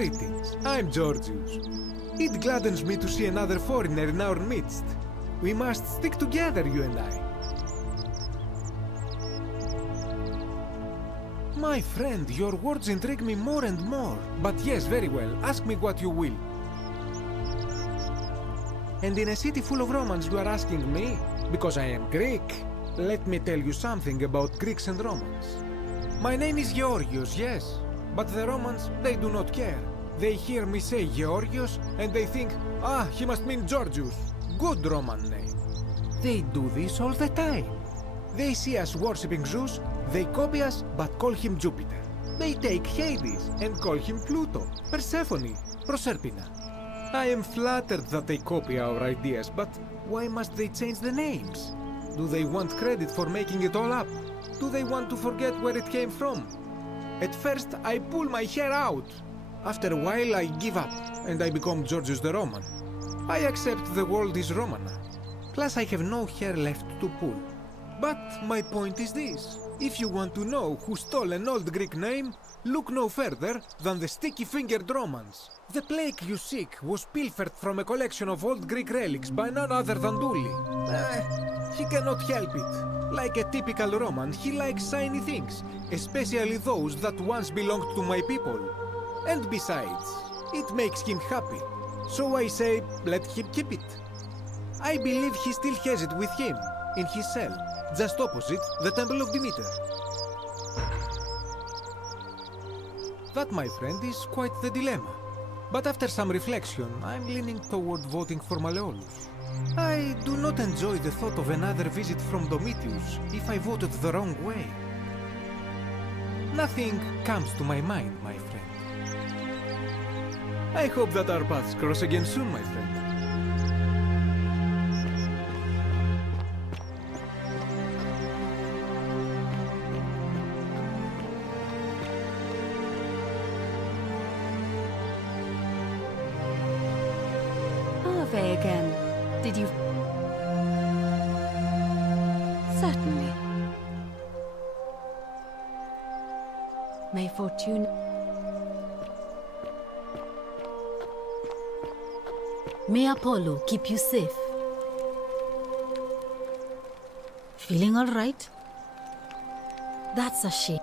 Greetings, I'm Georgius. It gladdens me to see another foreigner in our midst. We must stick together, you and I. My friend, your words intrigue me more and more. But yes, very well, ask me what you will. And in a city full of Romans you are asking me? Because I am Greek. Let me tell you something about Greeks and Romans. My name is Georgios, yes. But the Romans, they do not care. They hear me say Georgios and they think, ah, he must mean Georgius. Good Roman name. They do this all the time. They see us worshipping Zeus, they copy us but call him Jupiter. They take Hades and call him Pluto, Persephone, Proserpina. I am flattered that they copy our ideas, but why must they change the names? Do they want credit for making it all up? Do they want to forget where it came from? At first, I pull my hair out. After a while, I give up, and I become Georgius the Roman. I accept the world is Romana. Plus, I have no hair left to pull. But my point is this. If you want to know who stole an old Greek name, look no further than the sticky-fingered Romans. The plague you seek was pilfered from a collection of old Greek relics by none other than Dully. He cannot help it. Like a typical Roman, he likes shiny things, especially those that once belonged to my people. And besides, it makes him happy. So I say, let him keep it. I believe he still has it with him, in his cell, just opposite the Temple of Demeter. That, my friend, is quite the dilemma. But after some reflection, I'm leaning toward voting for Malleolus. I do not enjoy the thought of another visit from Domitius if I voted the wrong way. Nothing comes to my mind, my friend. I hope that our paths cross again soon, my friend. Ave again. Did you... Certainly. May fortune... May Apollo keep you safe. Feeling all right? That's a shame.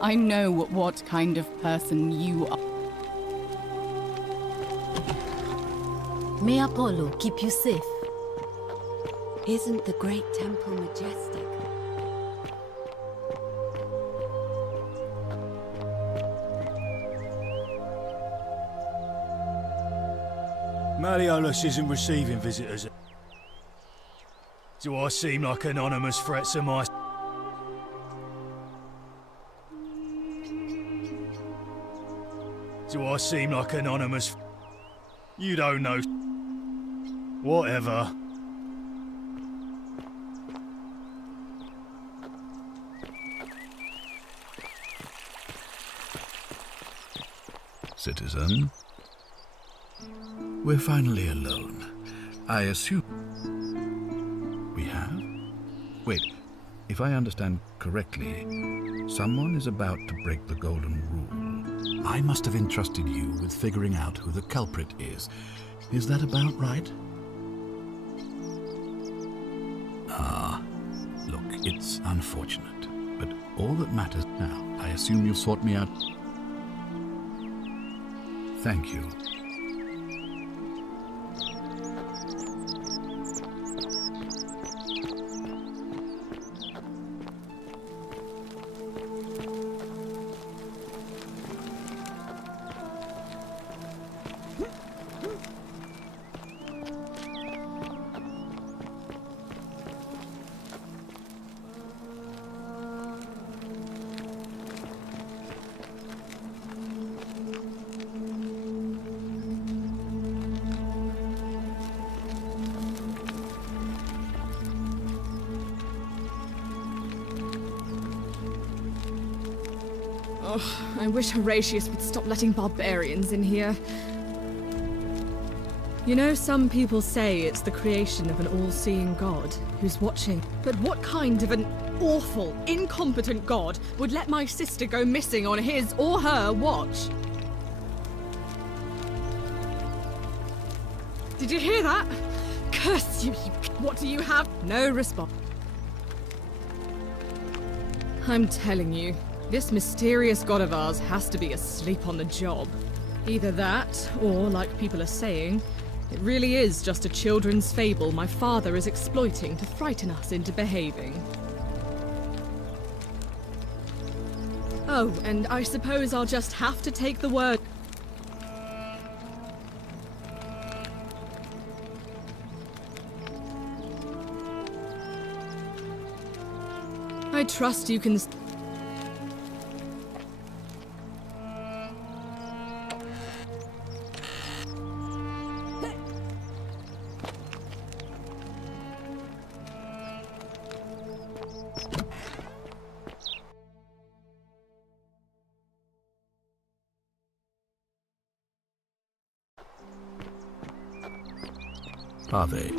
I know what kind of person you are. May Apollo keep you safe. Isn't the great temple majestic? Malleolus isn't receiving visitors. Do I seem like anonymous threats of my... Do I seem like anonymous... You don't know... Whatever. Citizen? We're finally alone. I assume... We have? Wait, if I understand correctly, someone is about to break the golden rule. I must have entrusted you with figuring out who the culprit is. Is that about right? Ah, look, it's unfortunate, but all that matters now, I assume you've sought me out. Thank you. I wish Horatius would stop letting barbarians in here. You know, some people say it's the creation of an all-seeing God who's watching. But what kind of an awful, incompetent God would let my sister go missing on his or her watch? Did you hear that? Curse you! What do you have? No response. I'm telling you, this mysterious god of ours has to be asleep on the job. Either that, or, like people are saying, it really is just a children's fable my father is exploiting to frighten us into behaving. Oh, and I suppose I'll just have to take the word. I trust you can... Are they?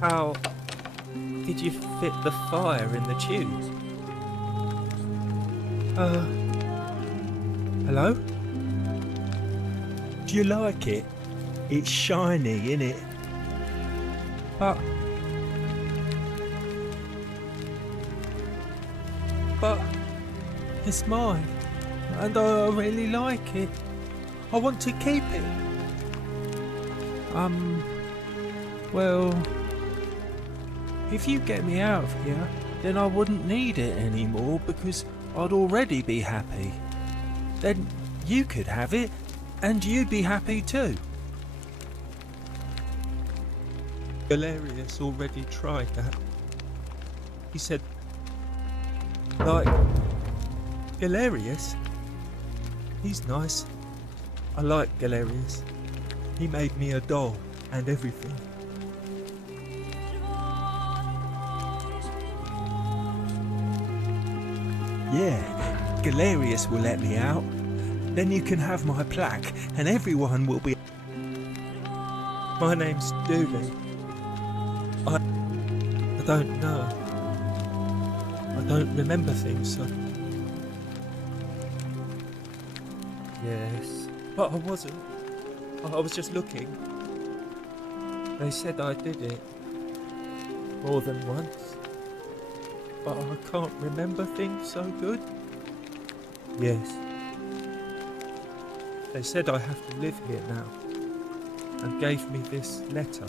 How did you fit the fire in the tubes? Hello? Do you like it? It's shiny, innit? But it's mine, and I really like it. I want to keep it. Well, if you get me out of here, then I wouldn't need it anymore because I'd already be happy. Then you could have it, and you'd be happy too. Galerius already tried that. He said, like, Galerius? He's nice. I like Galerius. He made me a doll and everything. Yeah, Galerius will let me out. Then you can have my plaque and everyone will be... My name's Dooley. I don't know. I don't remember things, so... Yes, but I wasn't. I was just looking. They said I did it. More than once. But I can't remember things so good. Yes. They said I have to live here now. And gave me this letter.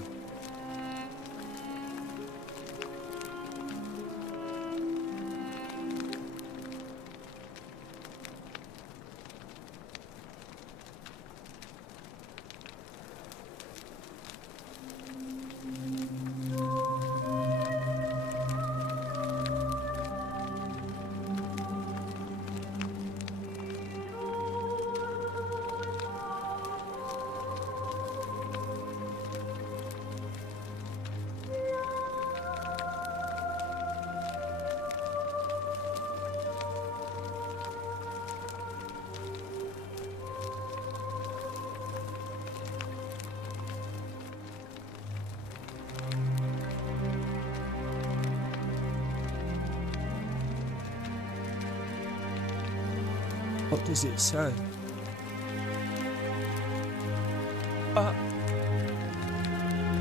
What does it say?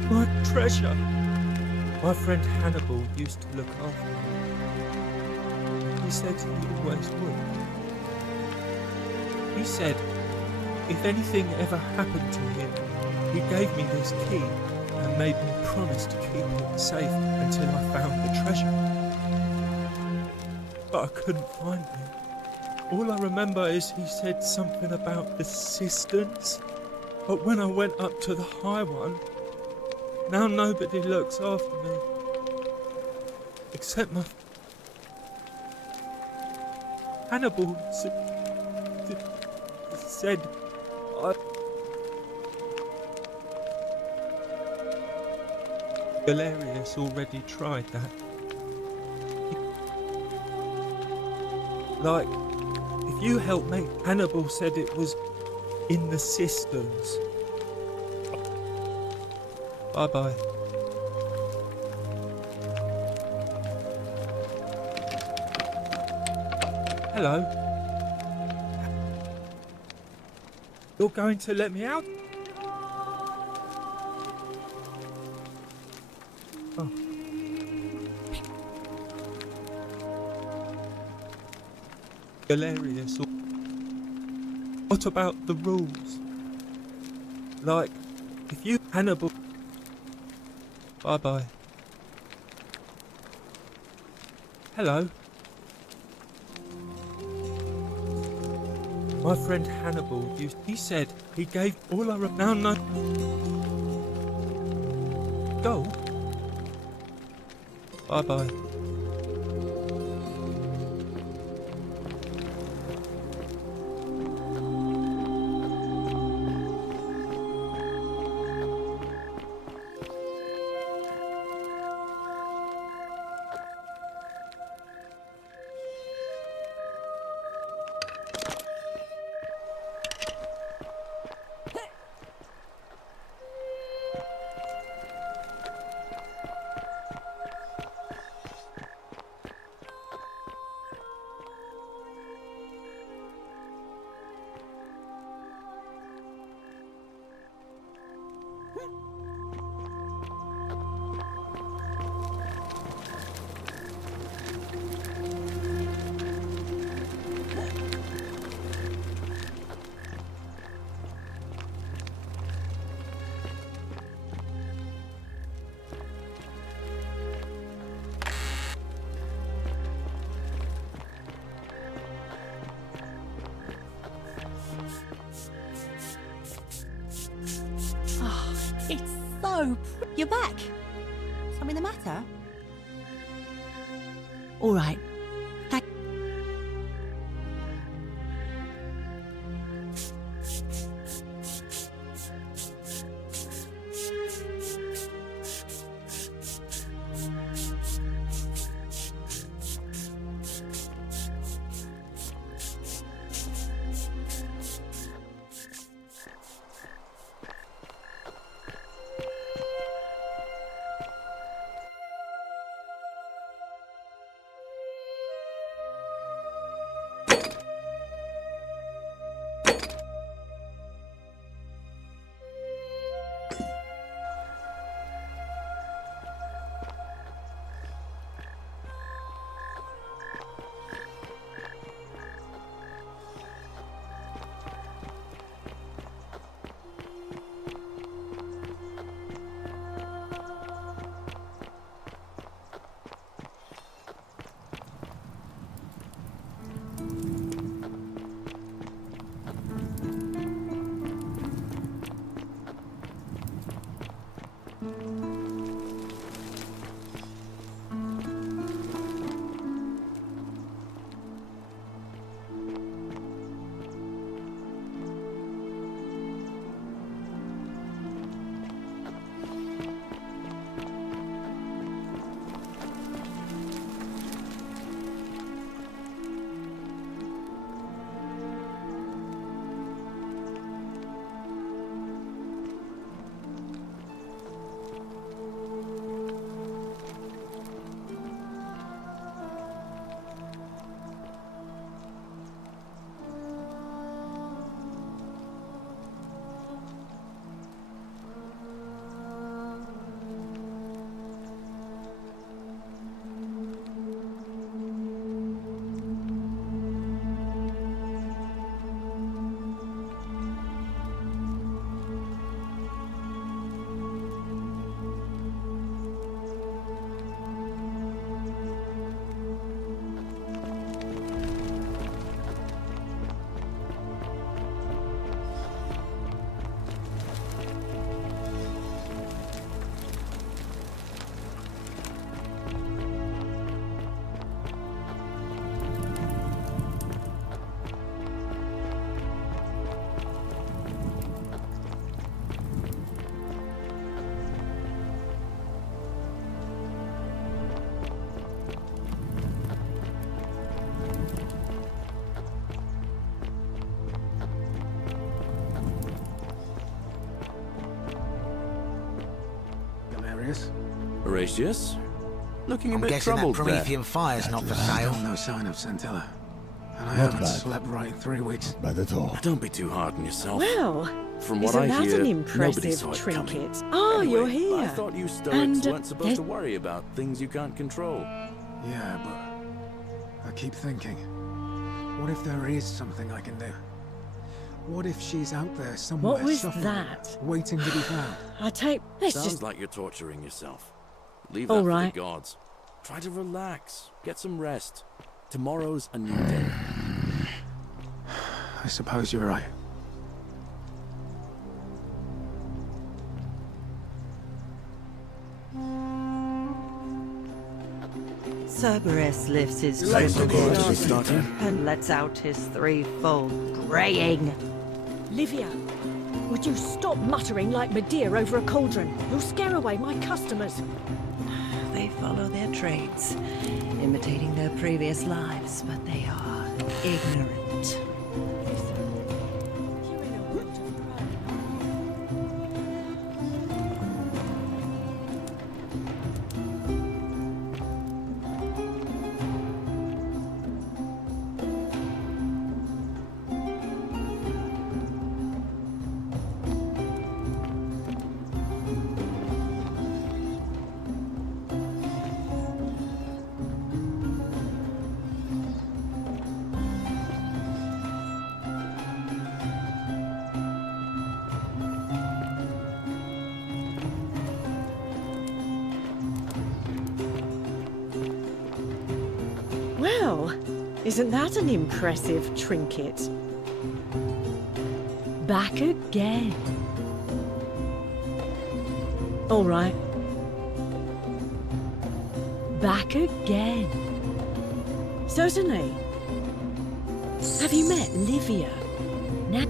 My treasure! My friend Hannibal used to look after me. He said he always would. He said if anything ever happened to him, he gave me this key and made me promise to keep it safe until I found the treasure. But I couldn't find it. All I remember is he said something about the cisterns, but when I went up to the high one, now nobody looks after me. Except my... Hannibal said I... Galerius already tried that. Like... If you help me, Hannibal said it was in the cisterns. Bye-bye. Hello. You're going to let me out? Oh. Galerius. What about the rules? Like, if you... Hannibal... Bye-bye. Hello. My friend Hannibal used... He said he gave all I... Now no... Go. Bye-bye. It's so... You're back. Something the matter? All right. Horatius? Looking a I'm bit guessing that troubled there. Promethean fire's not for sale. No sign of Santilla. And I Not haven't bad. slept right in 3 weeks. Bad at all. Don't be too hard on yourself. Well, From what isn't I that hear, an nobody impressive saw it coming. trinket? Oh, Anyway, you're here. I thought you Stoics And, weren't supposed to worry about things you can't control. Yeah, but I keep thinking, what if there is something I can do? What if she's out there somewhere What was suffering, that? waiting to be found? I take... Let's Sounds just... like you're torturing yourself. Leave All that for right. the gods. Try to relax. Get some rest. Tomorrow's a new day. I suppose you're right. Cerberus lifts his Late foot to be starting. and lets out his threefold braying. Livia, would you stop muttering like Medea over a cauldron? You'll scare away my customers. They follow their trades, imitating their previous lives, but they are ignorant. Well, isn't that an impressive trinket? Back again. All right. Back again. Certainly. Have you met Livia? Now,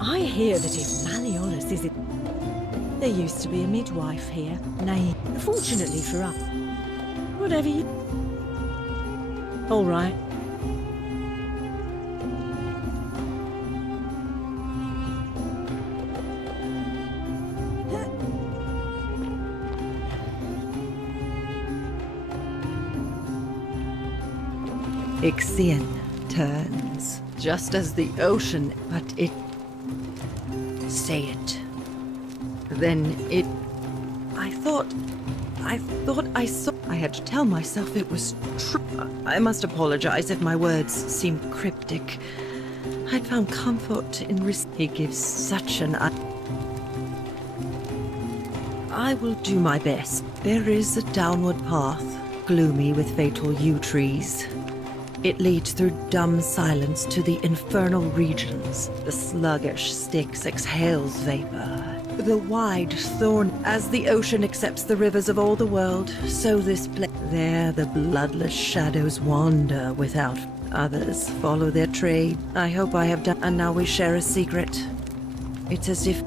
I hear that if Malleolus is in... There used to be a midwife here. Nay, fortunately for us. Whatever you... All right. Ixion turns, just as the ocean, but it... Say it. Then it... I thought I saw... I had to tell myself it was true. I must apologize if my words seem cryptic. I'd found comfort in he gives such an... I will do my best. There is a downward path, gloomy with fatal yew trees. It leads through dumb silence to the infernal regions. The sluggish Styx exhales vapor. The wide thorn, as the ocean accepts the rivers of all the world, so this place. There the bloodless shadows wander without. Others follow their trade. I hope I have done, and now we share a secret. It's as if...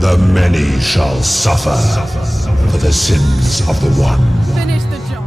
The many shall suffer for the sins of the one. Finish the job.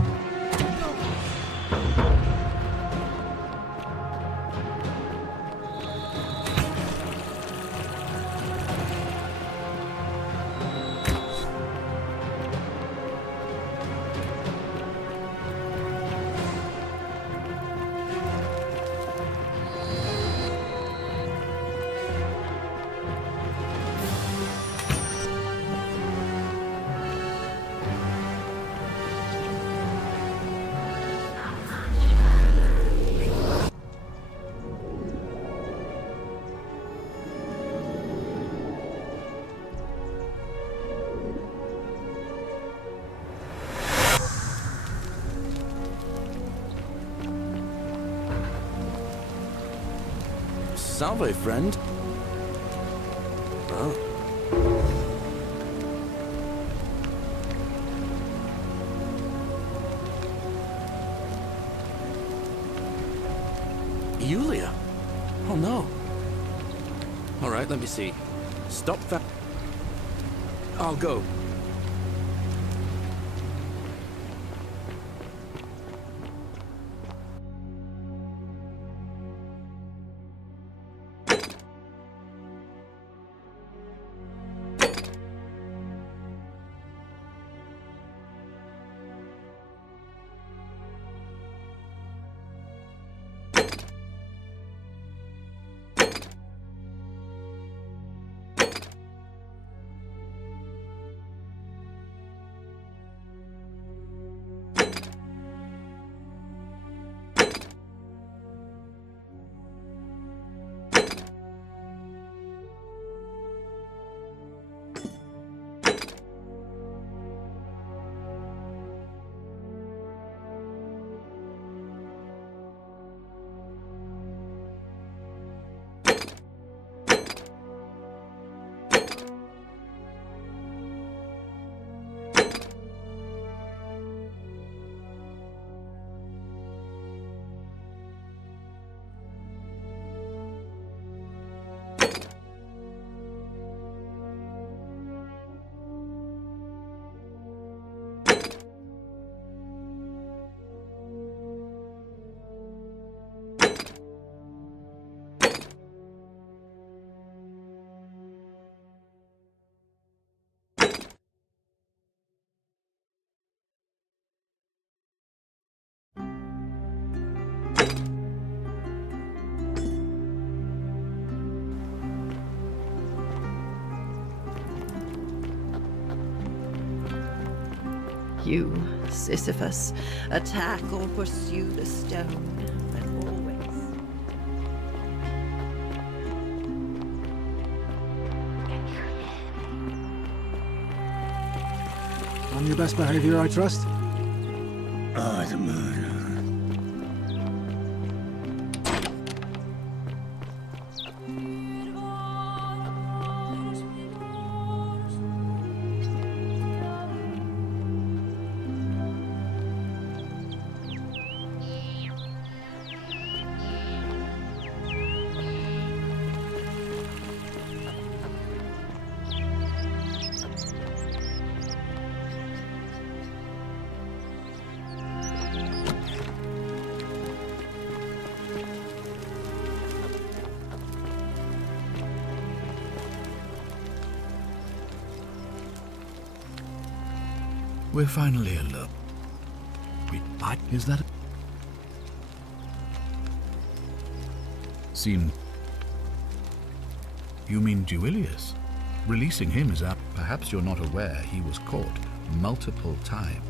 Salve, friend. Oh. Yulia? Oh no. Alright, let me see. Stop that. I'll go. You, Sisyphus, attack or pursue the stone, but always. On your best behavior, I trust? The murder. We're finally alone. Is that... Seem... You mean Duilius? Releasing him is out. Perhaps you're not aware he was caught multiple times.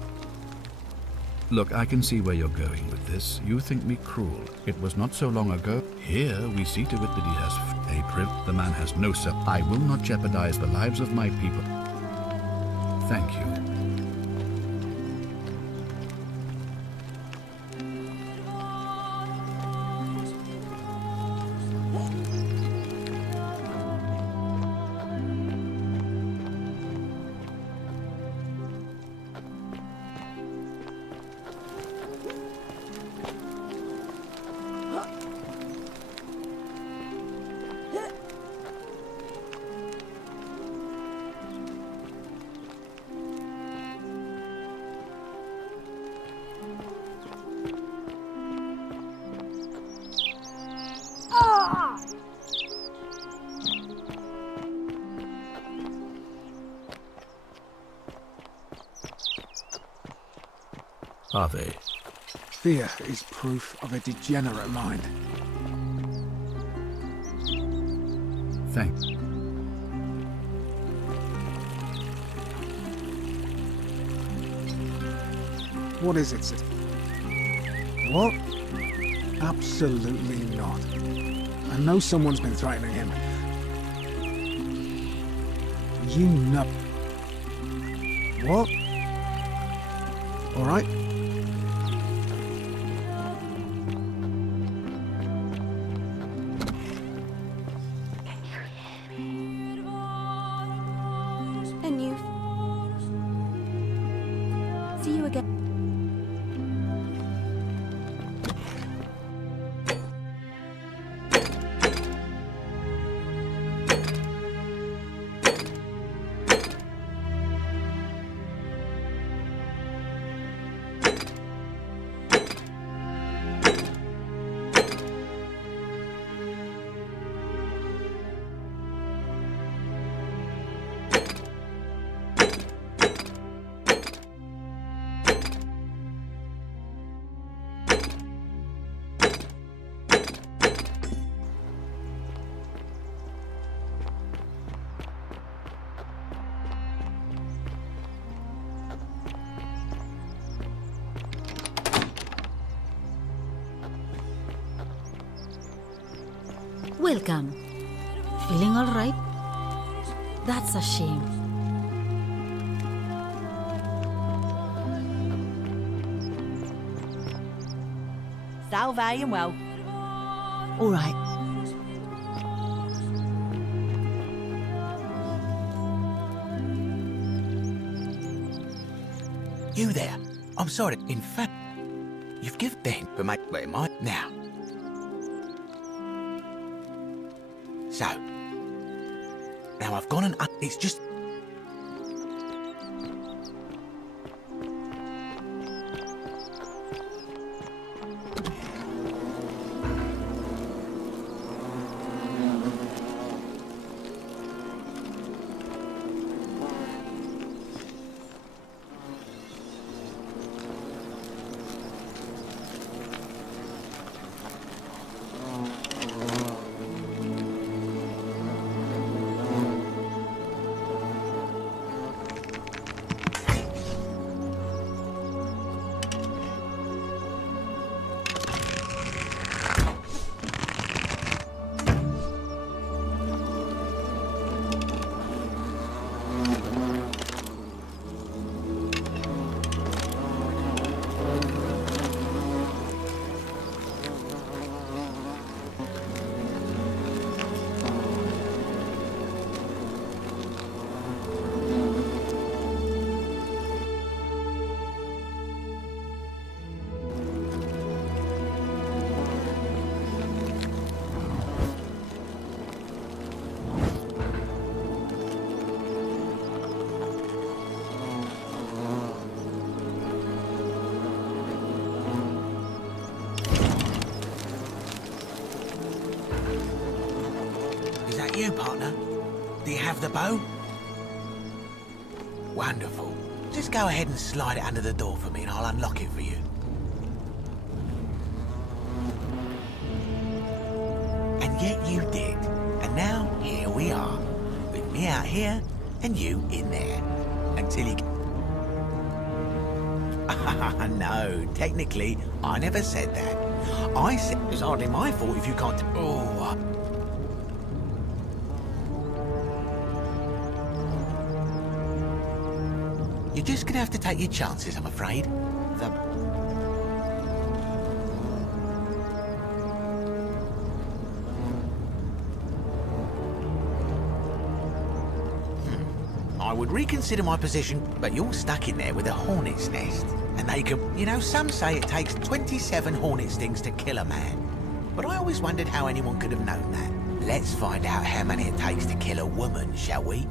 Look, I can see where you're going with this. You think me cruel. It was not so long ago. Here we see to it that he has a priv. The man has no self. I will not jeopardize the lives of my people. Thank you. Are they? Fear is proof of a degenerate mind. Thanks. What is it, Sid? What? Absolutely not. I know someone's been threatening him. You know. What? All right. And you. See you again. Welcome. Feeling all right? That's a shame. Salve and well. All right. You there. I'm sorry. In fact, you've given Ben for my way mine now. So, now I've gone and it's just... Do you have the bow? Wonderful. Just go ahead and slide it under the door for me and I'll unlock it for you. And yet you did. And now, here we are. With me out here and you in there. Until you... No, technically, I never said that. I said it's hardly my fault if you can't... Oh, You're just gonna have to take your chances, I'm afraid. I would reconsider my position, but you're stuck in there with a hornet's nest. And they could... You know, some say it takes 27 hornet stings to kill a man. But I always wondered how anyone could have known that. Let's find out how many it takes to kill a woman, shall we?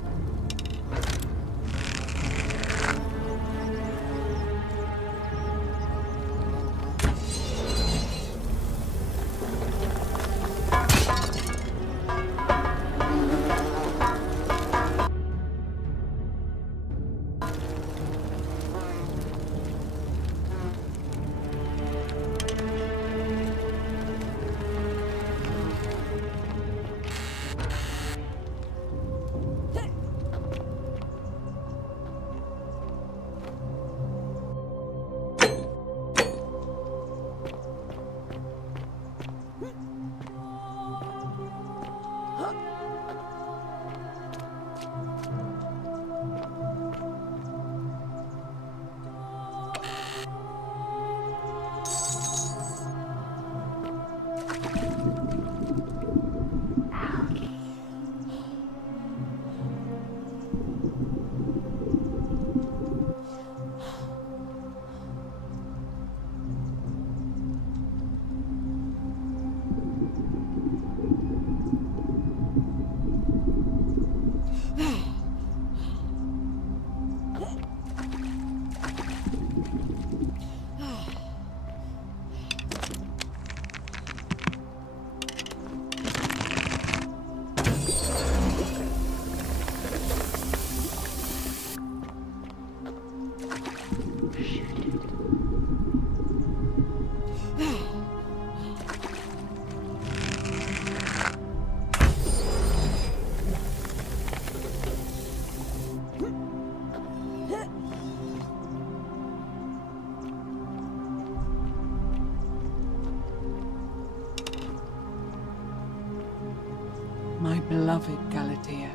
My beloved Galatea,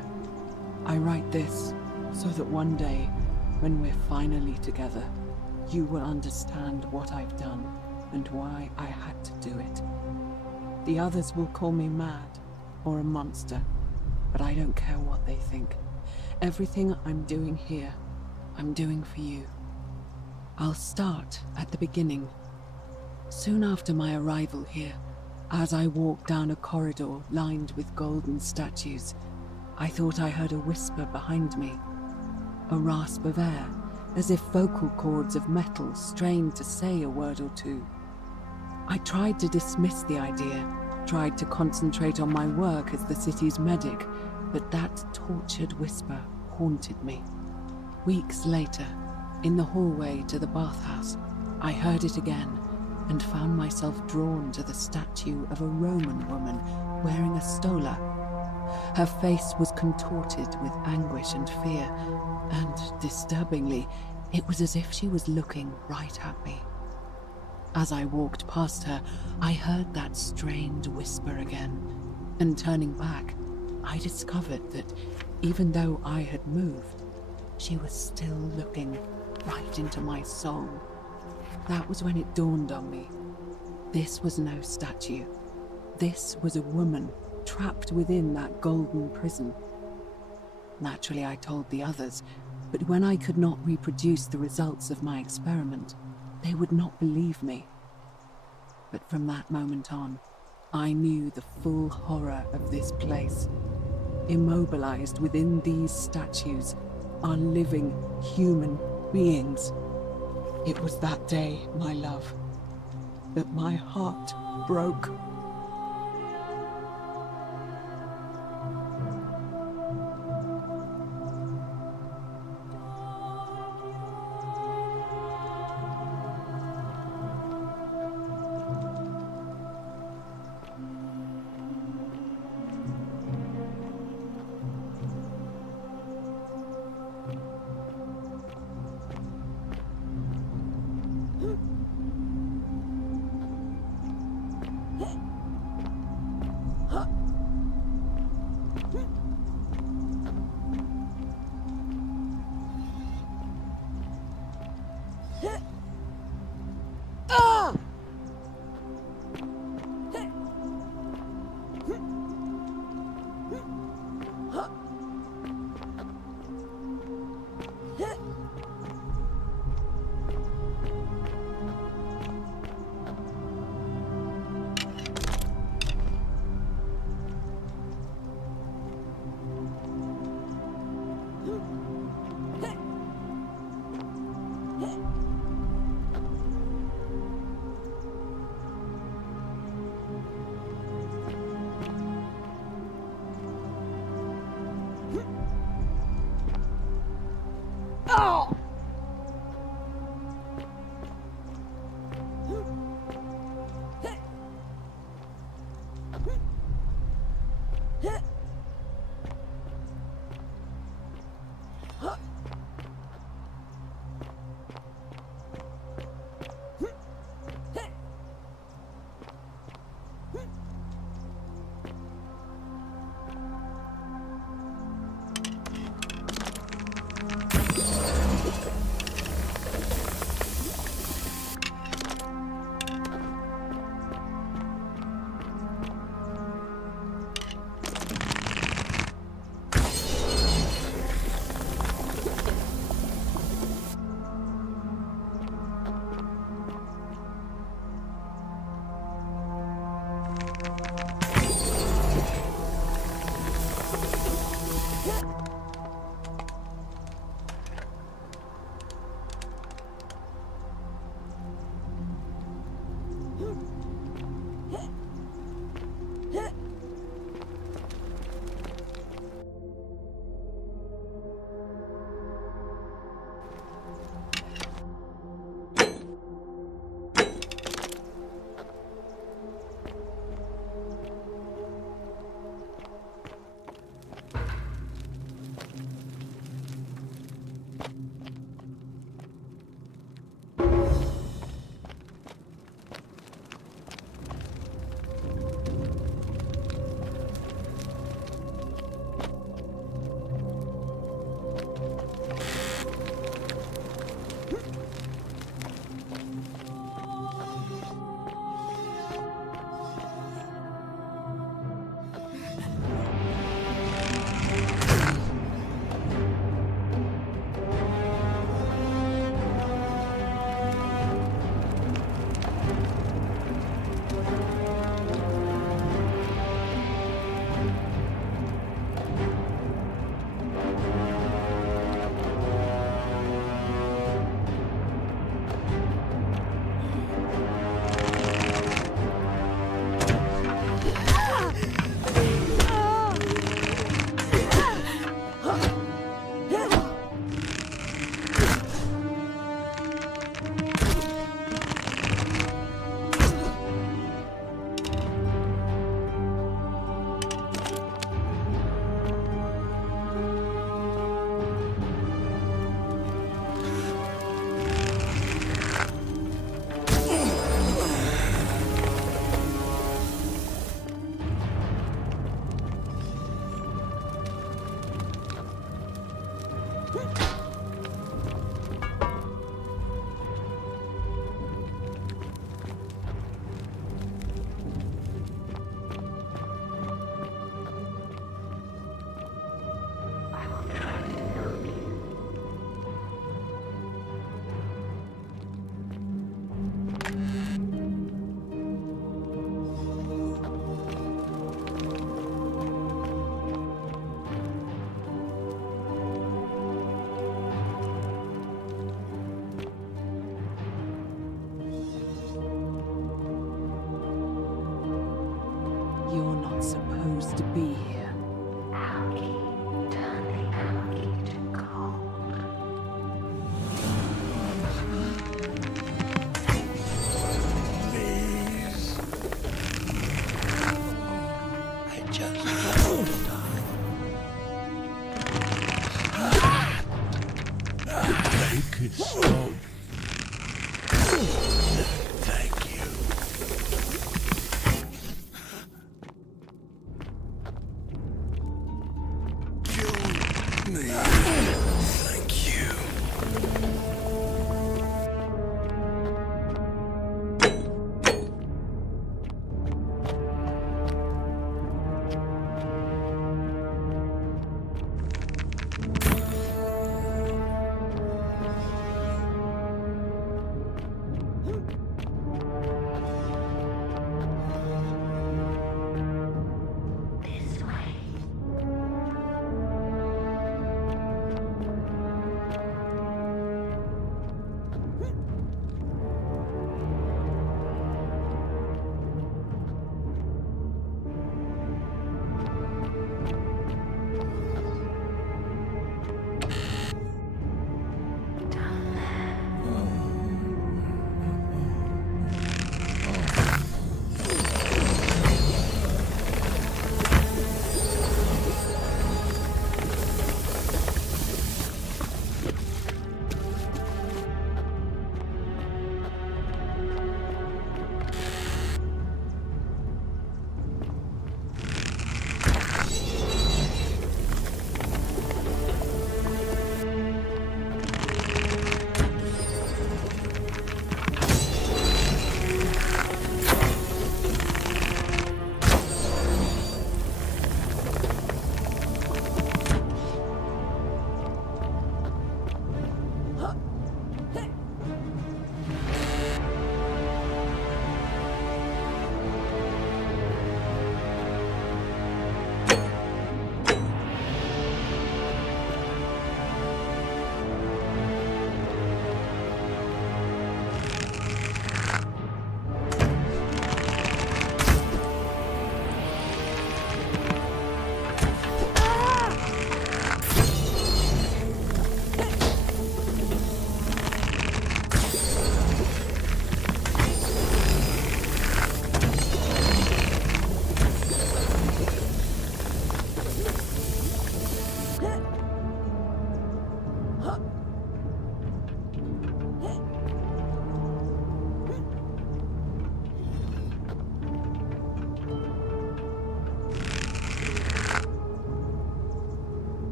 I write this so that one day, when we're finally together, you will understand what I've done and why I had to do it. The others will call me mad or a monster, but I don't care what they think. Everything I'm doing here, I'm doing for you. I'll start at the beginning. Soon after my arrival here, as I walked down a corridor lined with golden statues, I thought I heard a whisper behind me. A rasp of air, as if vocal cords of metal strained to say a word or two. I tried to dismiss the idea, tried to concentrate on my work as the city's medic, but that tortured whisper haunted me. Weeks later, in the hallway to the bathhouse, I heard it again, and found myself drawn to the statue of a Roman woman wearing a stola. Her face was contorted with anguish and fear, and, disturbingly, it was as if she was looking right at me. As I walked past her, I heard that strained whisper again, and turning back, I discovered that, even though I had moved, she was still looking right into my soul. That was when it dawned on me. This was no statue. This was a woman trapped within that golden prison. Naturally, I told the others, but when I could not reproduce the results of my experiment, they would not believe me. But from that moment on, I knew the full horror of this place. Immobilized within these statues are living human beings. It was that day, my love, that my heart broke.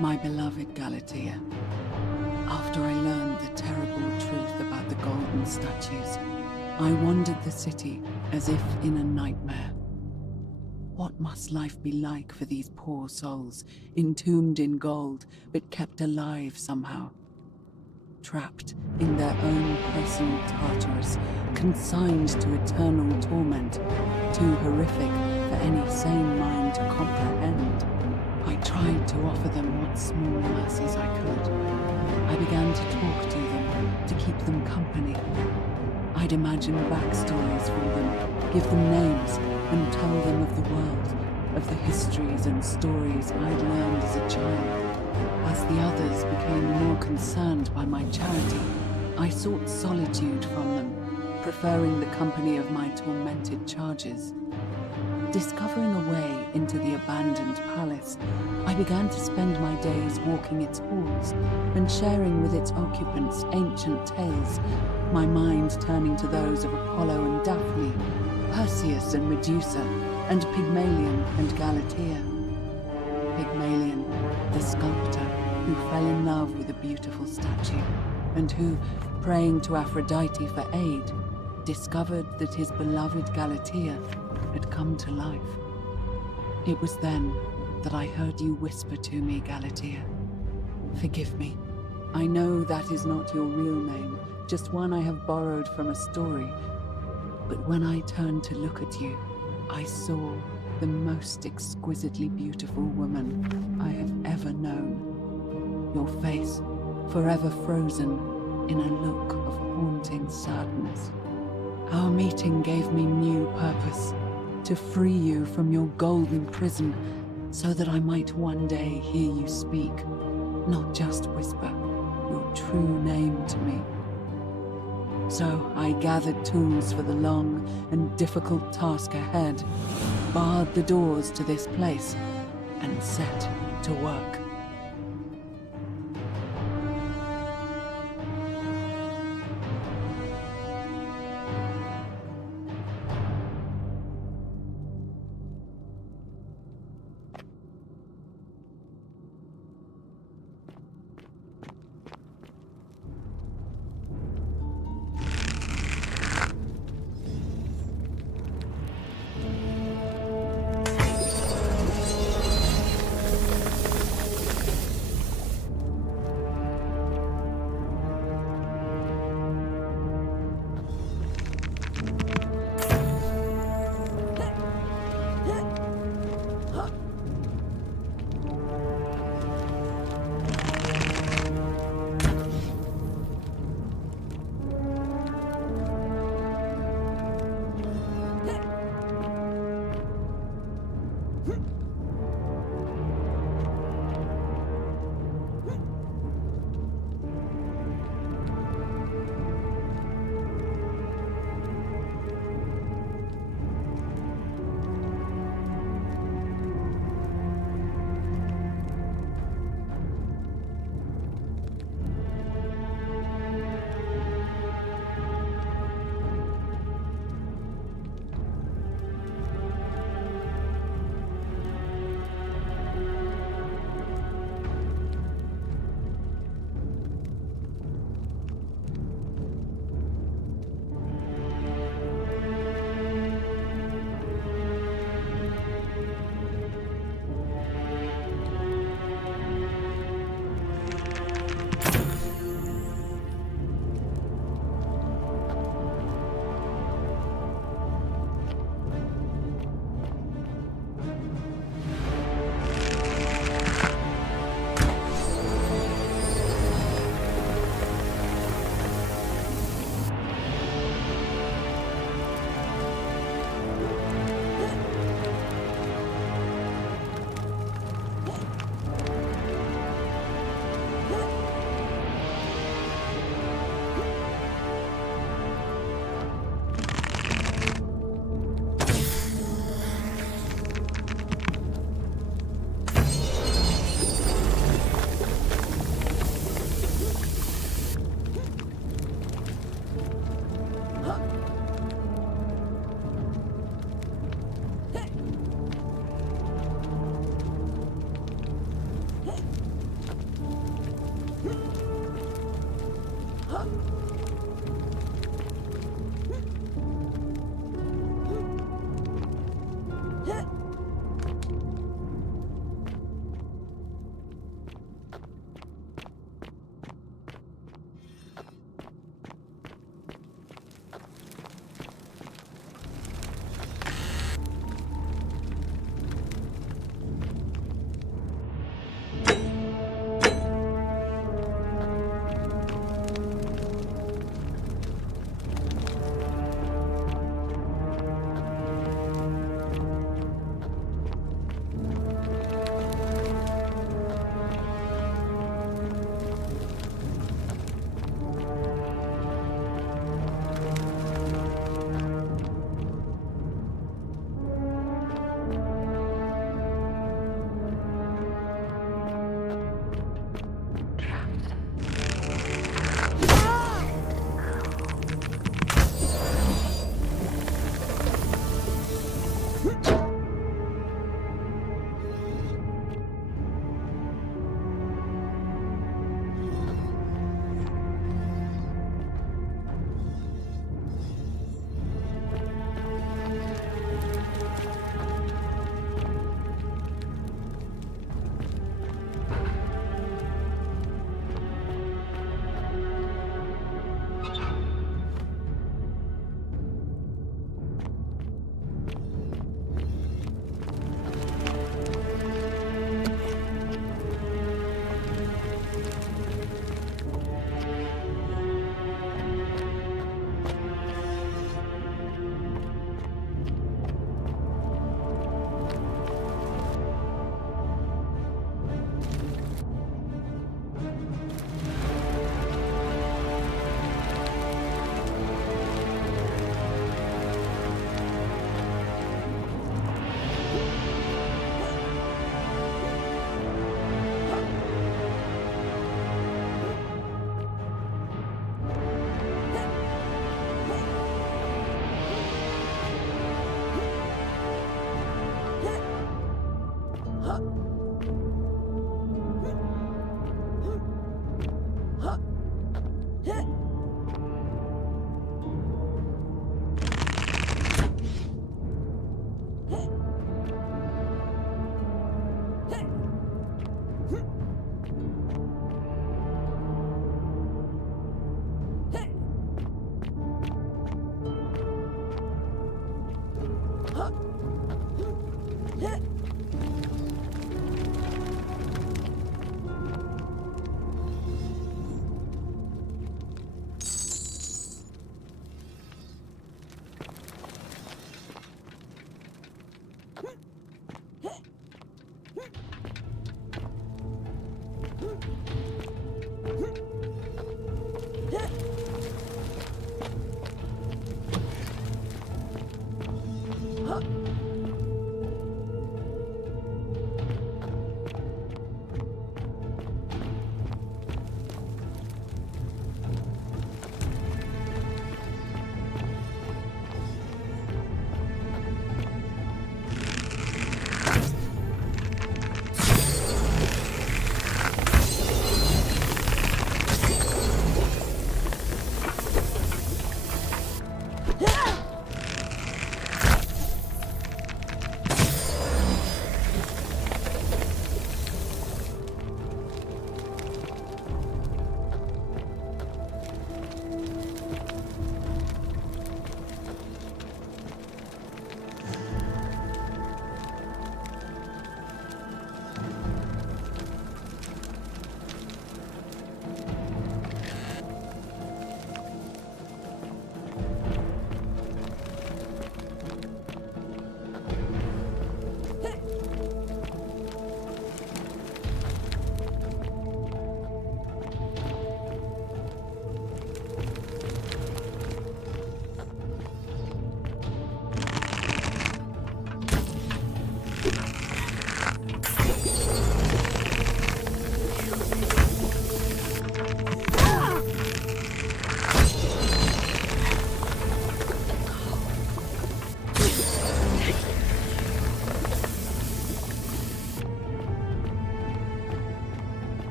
My beloved Galatea, after I learned the terrible truth about the golden statues, I wandered the city as if in a nightmare. What must life be like for these poor souls, entombed in gold, but kept alive somehow? Trapped in their own personal Tartarus, consigned to eternal torment, too horrific for any sane mind to comprehend. I tried to offer them what small mercies I could. I began to talk to them, to keep them company. I'd imagine backstories for them, give them names, and tell them of the world, of the histories and stories I'd learned as a child. As the others became more concerned by my charity, I sought solitude from them, preferring the company of my tormented charges. Discovering a way into the abandoned palace, I began to spend my days walking its halls and sharing with its occupants ancient tales, my mind turning to those of Apollo and Daphne, Perseus and Medusa, and Pygmalion and Galatea. Pygmalion, the sculptor who fell in love with a beautiful statue, and who, praying to Aphrodite for aid, discovered that his beloved Galatea had come to life. It was then that I heard you whisper to me, Galatea. Forgive me. I know that is not your real name, just one I have borrowed from a story. But when I turned to look at you, I saw the most exquisitely beautiful woman I have ever known. Your face, forever frozen in a look of haunting sadness. Our meeting gave me new purpose, to free you from your golden prison, so that I might one day hear you speak, not just whisper your true name to me. So I gathered tools for the long and difficult task ahead, barred the doors to this place, and set to work.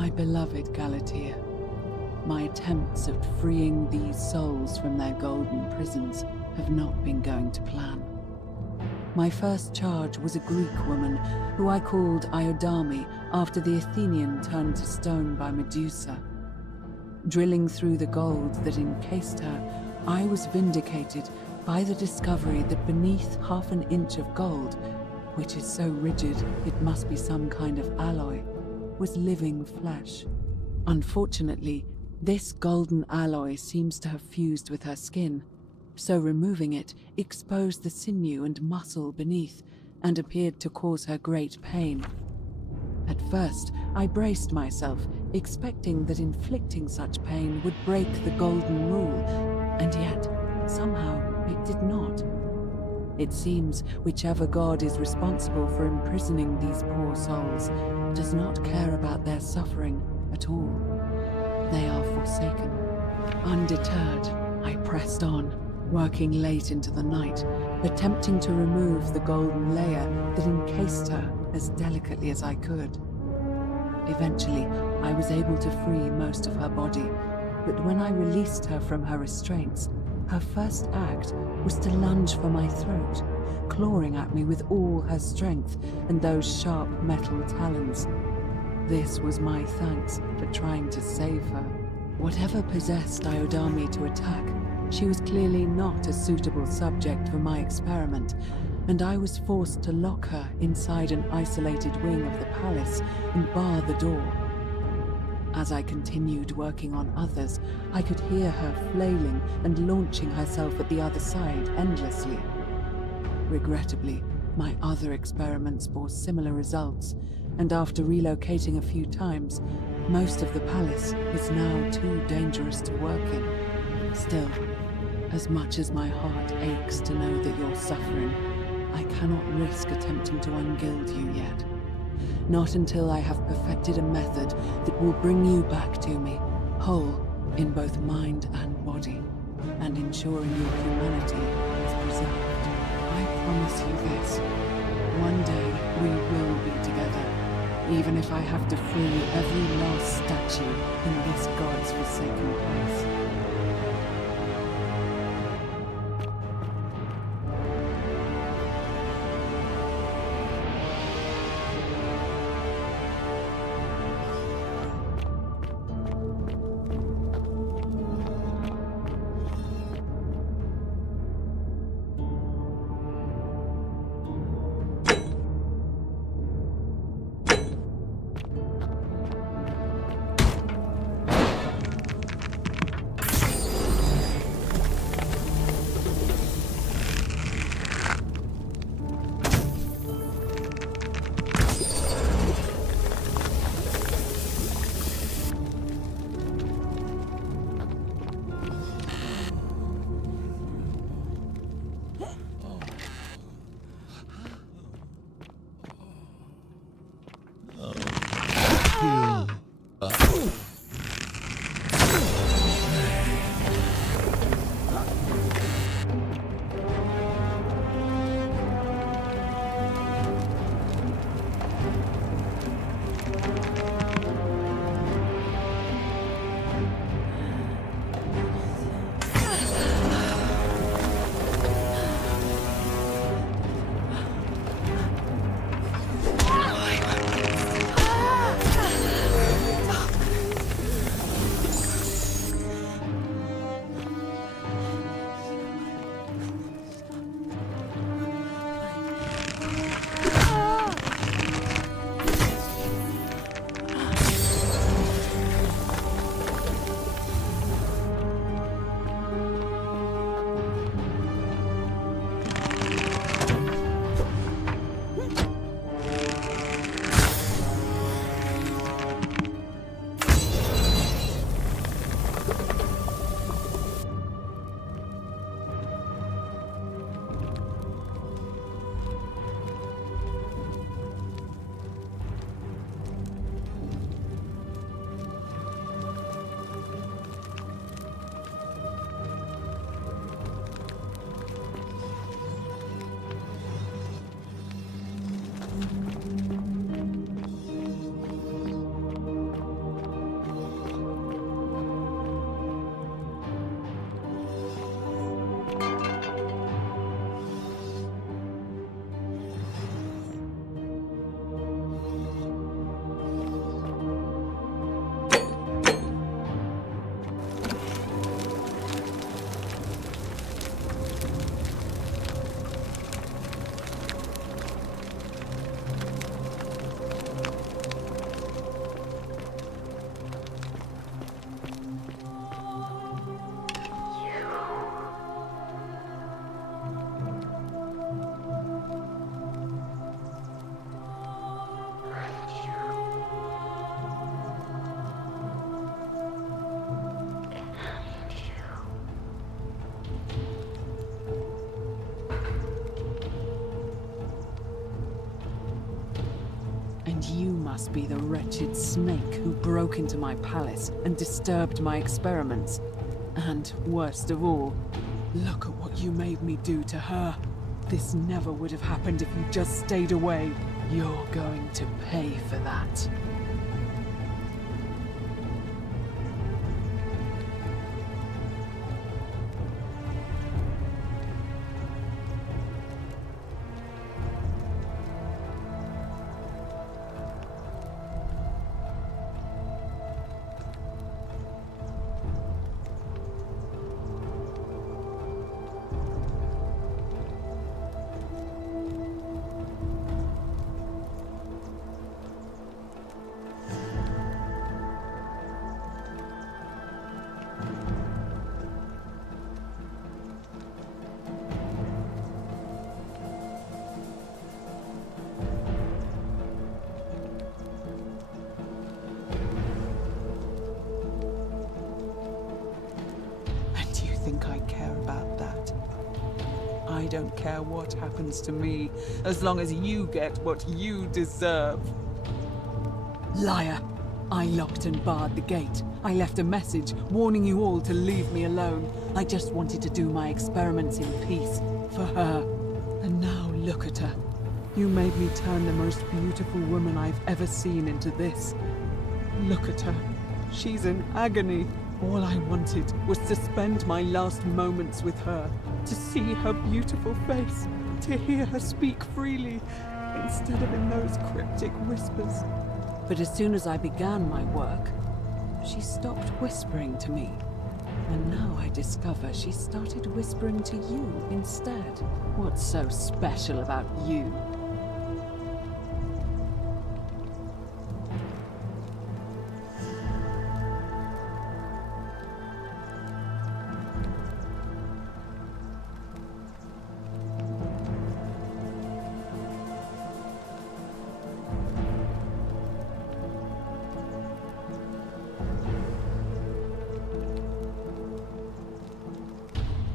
My beloved Galatea, my attempts at freeing these souls from their golden prisons have not been going to plan. My first charge was a Greek woman who I called Iodame after the Athenian turned to stone by Medusa. Drilling through the gold that encased her, I was vindicated by the discovery that beneath half an inch of gold, which is so rigid it must be some kind of alloy, was living flesh. Unfortunately, this golden alloy seems to have fused with her skin, so removing it exposed the sinew and muscle beneath and appeared to cause her great pain. At first, I braced myself, expecting that inflicting such pain would break the golden rule, and yet, somehow, it did not. It seems whichever god is responsible for imprisoning these poor souls does not care about their suffering at all. They are forsaken. Undeterred, I pressed on, working late into the night, attempting to remove the golden layer that encased her as delicately as I could. Eventually, I was able to free most of her body, but when I released her from her restraints, her first act was to lunge for my throat, clawing at me with all her strength and those sharp metal talons. This was my thanks for trying to save her. Whatever possessed Iodame to attack, she was clearly not a suitable subject for my experiment, and I was forced to lock her inside an isolated wing of the palace and bar the door. As I continued working on others, I could hear her flailing and launching herself at the other side endlessly. Regrettably, my other experiments bore similar results, and after relocating a few times, most of the palace is now too dangerous to work in. Still, as much as my heart aches to know that you're suffering, I cannot risk attempting to ungild you yet. Not until I have perfected a method that will bring you back to me, whole in both mind and body, and ensuring your humanity is preserved. I promise you this. One day we will be together, even if I have to free every last statue in this god's forsaken place. must be the wretched snake who broke into my palace and disturbed my experiments. And worst of all, look at what you made me do to her. This never would have happened if you just stayed away. You're going to pay for that. Think I care about that? I don't care what happens to me, as long as you get what you deserve. Liar! I locked and barred the gate. I left a message warning you all to leave me alone. I just wanted to do my experiments in peace, for her. And now look at her. You made me turn the most beautiful woman I've ever seen into this. Look at her. She's in agony. All I wanted was to spend my last moments with her, to see her beautiful face, to hear her speak freely, instead of in those cryptic whispers. But as soon as I began my work, she stopped whispering to me. And now I discover she started whispering to you instead. What's so special about you?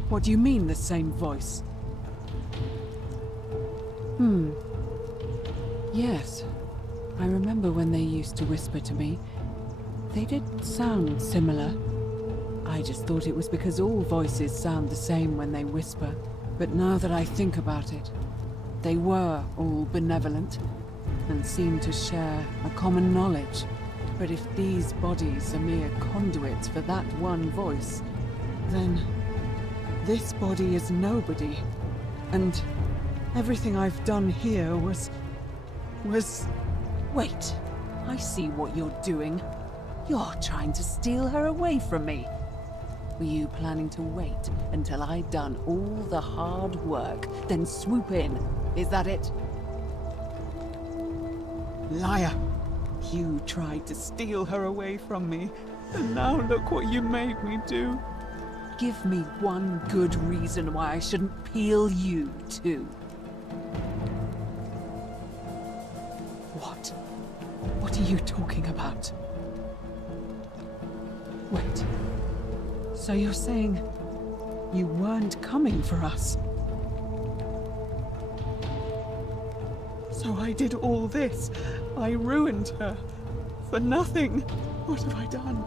What do you mean, the same voice? Yes. I remember when they used to whisper to me. They did sound similar. I just thought it was because all voices sound the same when they whisper. But now that I think about it, they were all benevolent and seemed to share a common knowledge. But if these bodies are mere conduits for that one voice, then this body is nobody, and everything I've done here was... Wait, I see what you're doing. You're trying to steal her away from me. Were you planning to wait until I'd done all the hard work, then swoop in? Is that it? Liar! You tried to steal her away from me, and now look what you made me do. Give me one good reason why I shouldn't peel you, too. What? What are you talking about? Wait. So you're saying you weren't coming for us? So I did all this. I ruined her. For nothing. What have I done?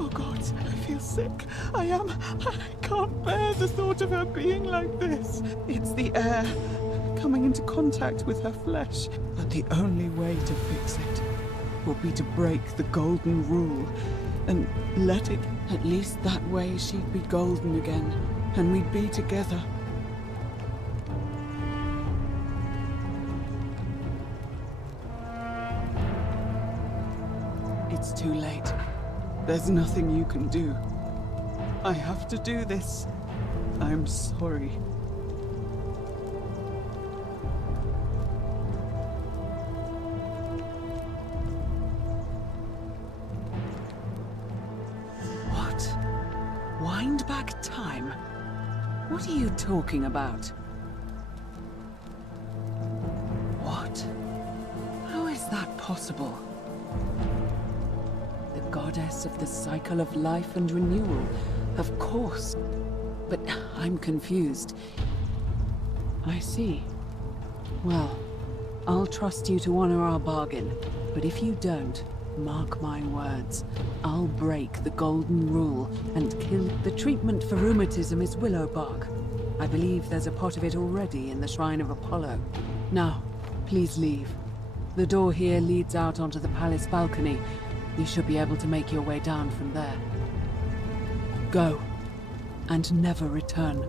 Oh God, I feel sick. I can't bear the thought of her being like this. It's the air, coming into contact with her flesh. But the only way to fix it will be to break the golden rule and let it. At least that way she'd be golden again, and we'd be together. It's too late. There's nothing you can do. I have to do this. I'm sorry. What? Wind back time? What are you talking about? What? How is that possible? Goddess of the cycle of life and renewal, of course. But I'm confused. I see. Well, I'll trust you to honor our bargain. But if you don't, mark my words, I'll break the golden rule and kill. The treatment for rheumatism is willow bark. I believe there's a pot of it already in the Shrine of Apollo. Now, please leave. The door here leads out onto the palace balcony. You should be able to make your way down from there. Go, and never return.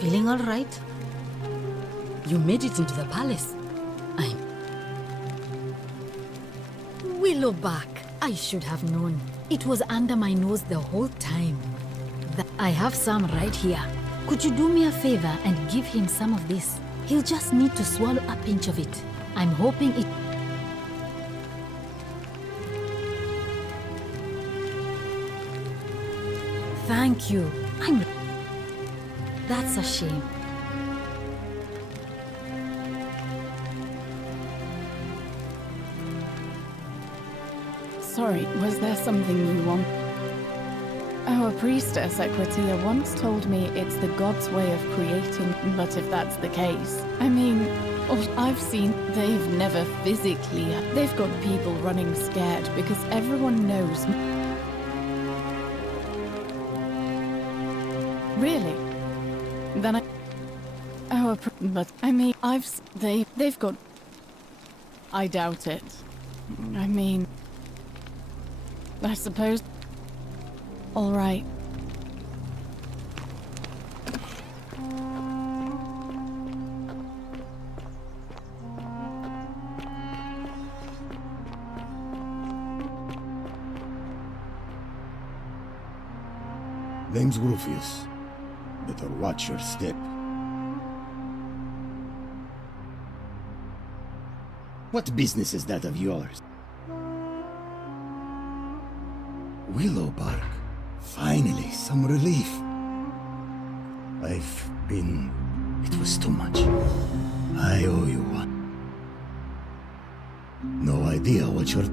Feeling all right? You made it into the palace. Willowbark. I should have known. It was under my nose the whole time. I have some right here. Could you do me a favor and give him some of this? He'll just need to swallow a pinch of it. I'm hoping it... Thank you. That's a shame. Sorry, was there something you want? Oh, a priestess, Equitia, once told me it's the god's way of creating, but if that's the case, I mean, all I've seen, they've never physically... They've got people running scared because everyone knows... Really? Then I... Oh, but I mean, they've got... I doubt it. I mean... I suppose... All right. Name's Rufius. Better watch your step. What business is that of yours? Willowbark. Finally, some relief. It was too much. I owe you one. No idea what you're...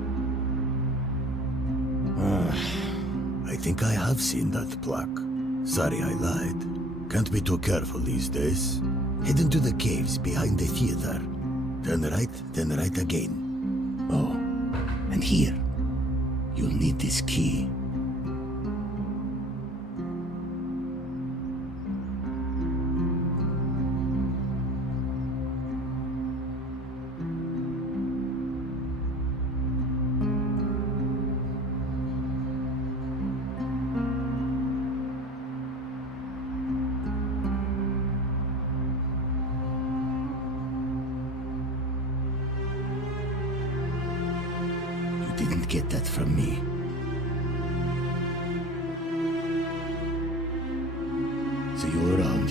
I think I have seen that plaque. Sorry I lied. Can't be too careful these days. Head into the caves behind the theater. Turn right, then right again. Oh, and here. You'll need this key. Didn't get that from me. See you around.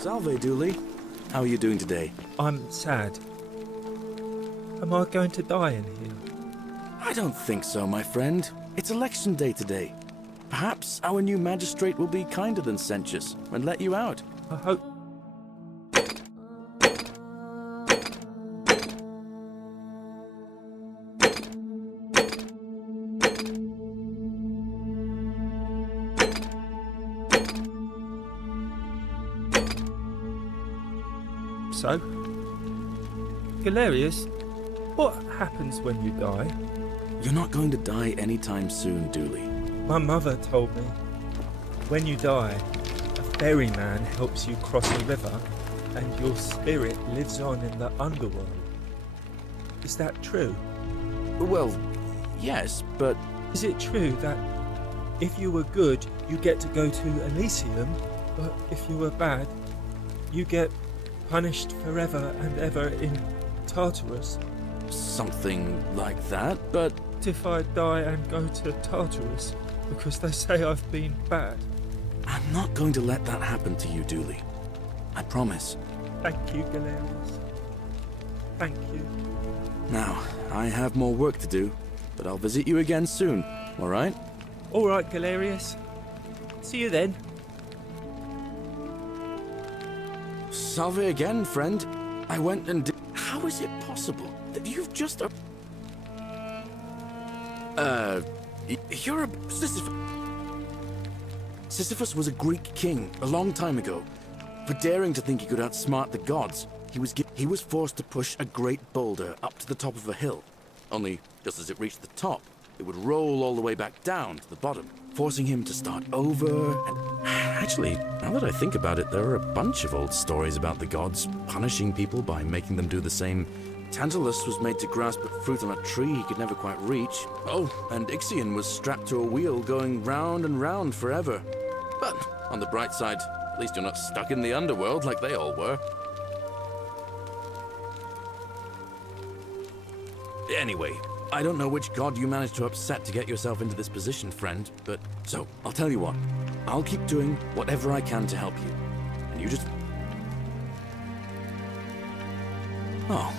Salve, Dooley. How are you doing today? I'm sad. Am I going to die in here? I don't think so, my friend. It's election day today. Perhaps our new magistrate will be kinder than Sentius and let you out. I hope. So, Galerius, what happens when you die? You're not going to die anytime soon, Dooley. My mother told me, when you die, a ferryman helps you cross a river, and your spirit lives on in the underworld. Is that true? Well, yes, but... Is it true that if you were good, you get to go to Elysium, but if you were bad, you get punished forever and ever in Tartarus? Something like that, but... If I die and go to Tartarus, because they say I've been bad. I'm not going to let that happen to you, Dooley. I promise. Thank you, Galerius. Thank you. Now, I have more work to do, but I'll visit you again soon, alright? Alright, Galerius. See you then. Salve again, friend. I went and did... How is it possible that you've just... You're a... Sisyphus was a Greek king a long time ago. For daring to think he could outsmart the gods, he was forced to push a great boulder up to the top of a hill. Only, just as it reached the top, it would roll all the way back down to the bottom, forcing him to start over and... Actually, now that I think about it, there are a bunch of old stories about the gods punishing people by making them do the same. Tantalus was made to grasp a fruit on a tree he could never quite reach. Oh, and Ixion was strapped to a wheel going round and round forever. But, on the bright side, at least you're not stuck in the underworld like they all were. Anyway, I don't know which god you managed to upset to get yourself into this position, friend, but... So, I'll tell you what. I'll keep doing whatever I can to help you. And you just... Oh,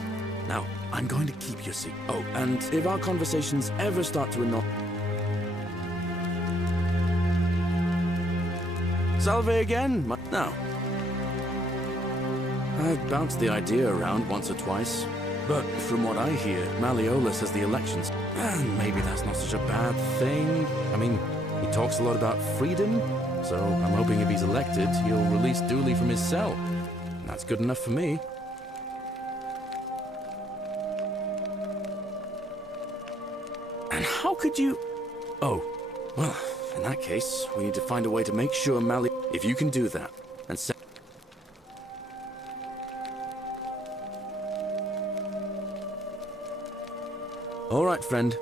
now, I'm going to keep your secret. Oh, and if our conversations ever start to annoy... Salve again! Now, I've bounced the idea around once or twice, but from what I hear, Malleolus has the elections, and maybe that's not such a bad thing. I mean, he talks a lot about freedom, so I'm hoping if he's elected, he'll release Dooley from his cell. And that's good enough for me. And how could you... Oh, well, in that case, we need to find a way to make sure If you can do that, and say... All right, friend.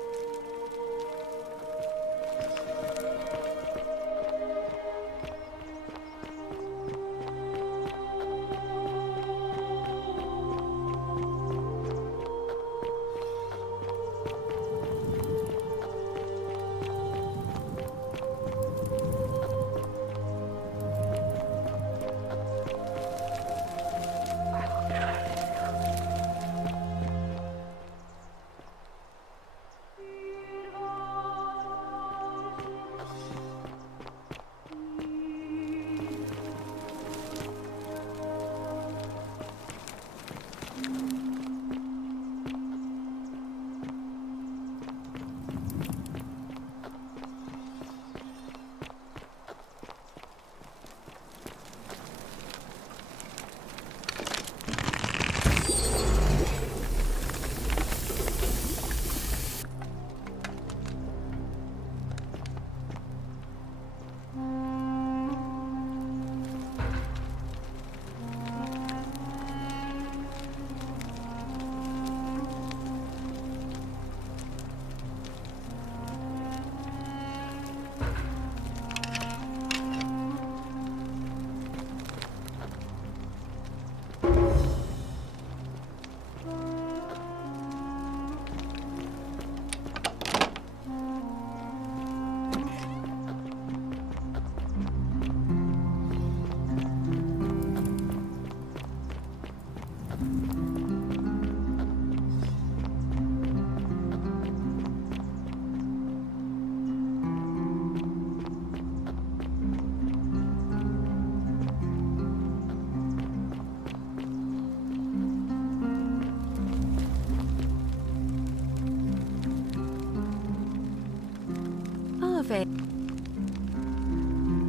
favor.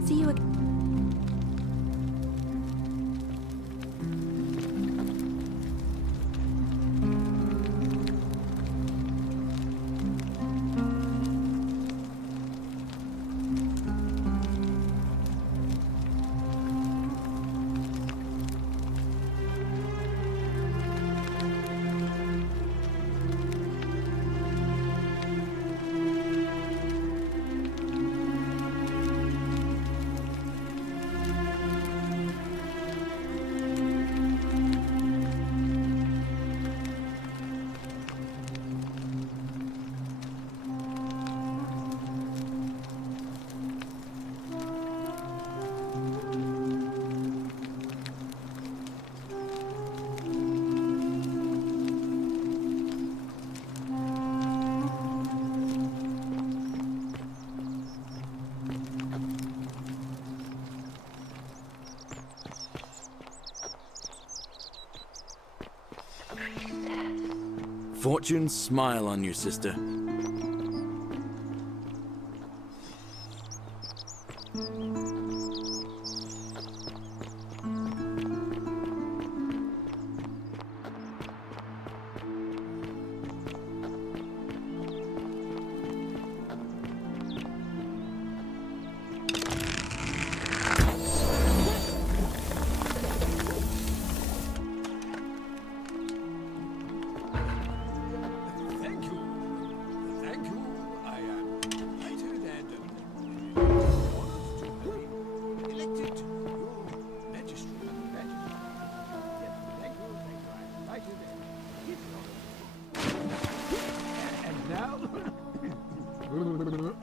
See you again. Fortune smile on you, sister.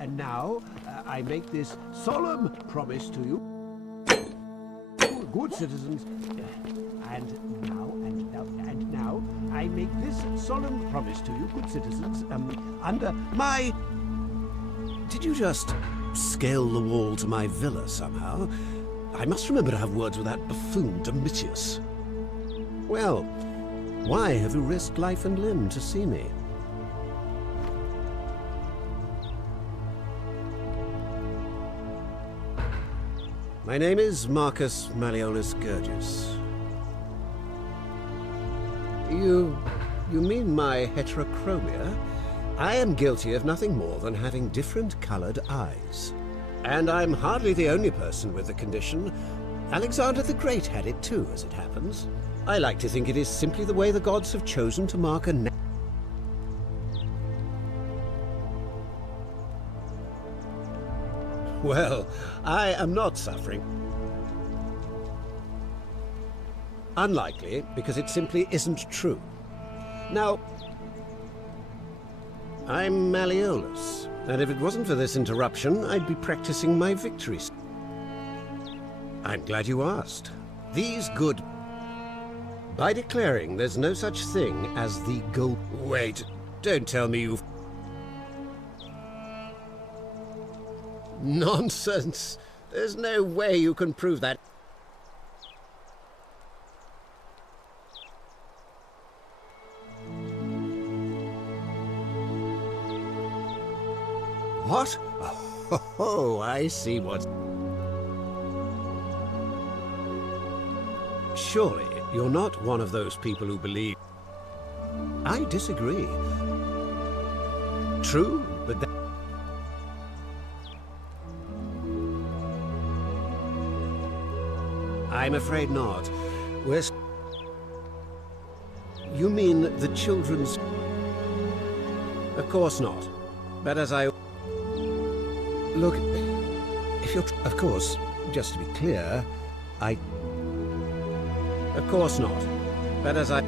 And now, I make this solemn promise to you, good citizens, and now, I make this solemn promise to you, good citizens, under my... Did you just scale the wall to my villa somehow? I must remember to have words with that buffoon Domitius. Well, why have you risked life and limb to see me? My name is Marcus Malleolus Gurgis. You mean my heterochromia? I am guilty of nothing more than having different colored eyes. And I'm hardly the only person with the condition. Alexander the Great had it too, as it happens. I like to think it is simply the way the gods have chosen to mark a Well, I am not suffering. Unlikely, because it simply isn't true. Now, I'm Malleolus, and if it wasn't for this interruption, I'd be practicing my victories. I'm glad you asked. These good... By declaring there's no such thing as the gold... Wait, don't tell me you've... Nonsense! There's no way you can prove that. What? Oh, I see what... Surely, you're not one of those people who believe... I disagree. True, but that... I'm afraid not. You mean the children's... Of course not. But as I... Look, if you're... Of course, just to be clear, Of course not. But as I...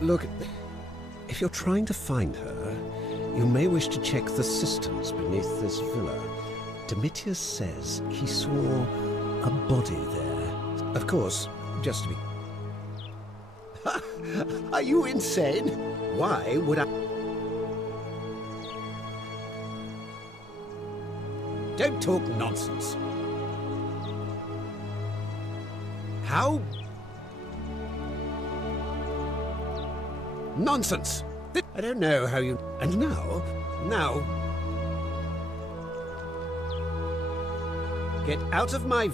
Look, if you're trying to find her, you may wish to check the cisterns beneath this villa. Domitius says he saw a body there. Of course, just to be... Are you insane? Why would I... Don't talk nonsense. How? Nonsense! I don't know how you... And now... Get out of my...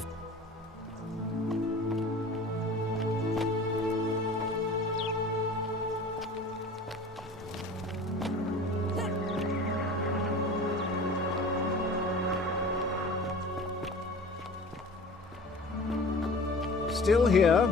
Still here.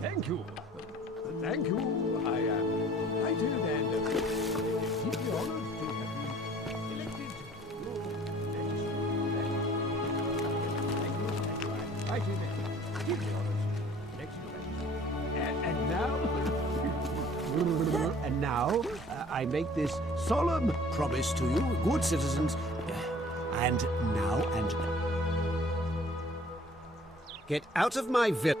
Thank you. Thank you. I am delighted and deeply honored to have been elected your next Thank you. Deeply honored. And now, I make this solemn promise to you, good citizens, and now and get out of my villa.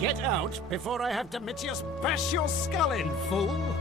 Get out before I have Domitius bash your skull in, fool!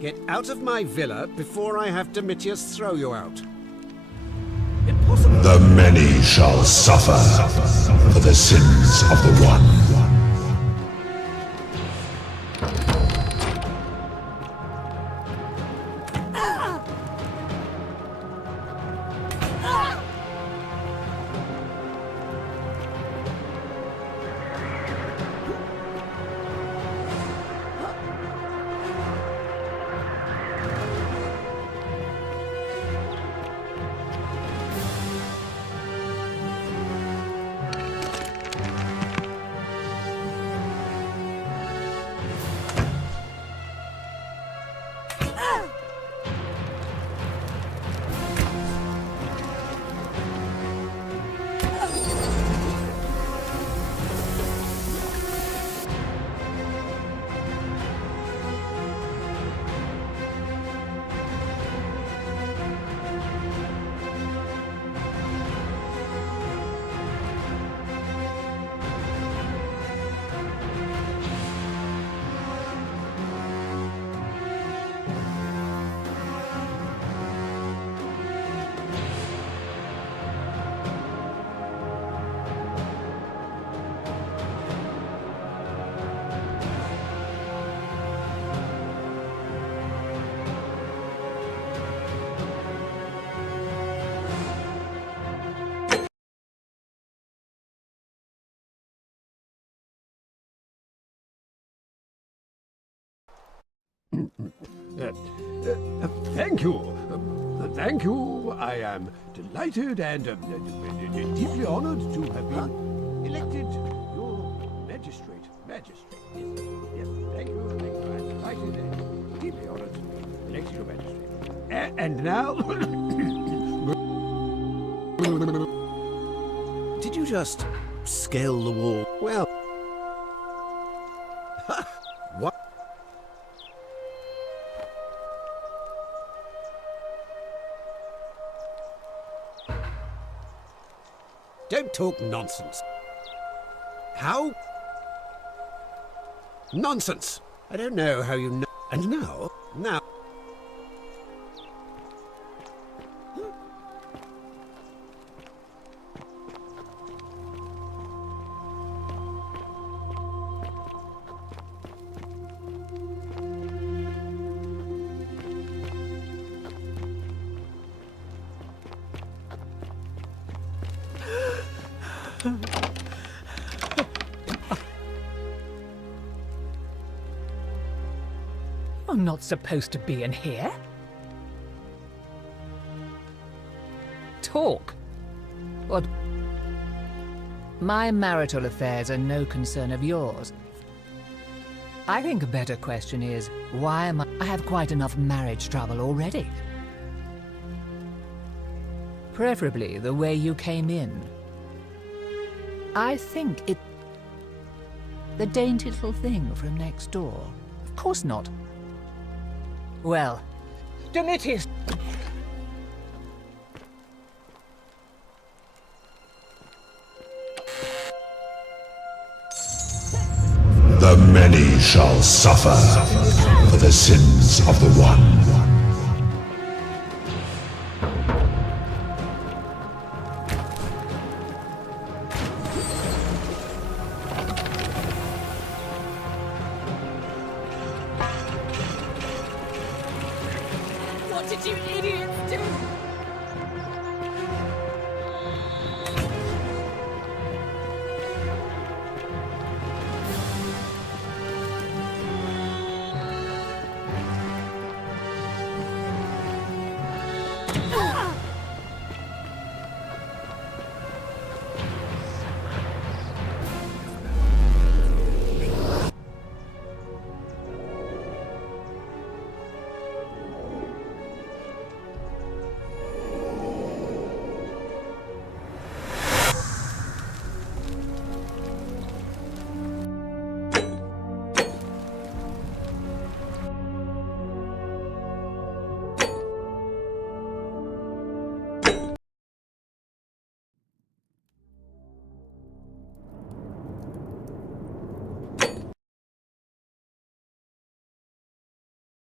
Get out of my villa before I have Domitius throw you out. Impossible! The The many shall suffer for the sins of the one. Thank you. Thank you. I am delighted and deeply honored to have been elected your magistrate. Magistrate. Yes. Thank you. Thank you. I'm delighted and deeply honored to be elected your magistrate. And now. Did you just scale the wall? Well. What? Don't talk nonsense. How? Nonsense! I don't know how you know. And now? Now. You're not supposed to be in here. Talk. What? My marital affairs are no concern of yours. I think a better question is, why am I have quite enough marriage trouble already. Preferably the way you came in. I think it... the dainty little thing from next door. Of course not. Well, Domitius... The many shall suffer for the sins of the one. What did you eat?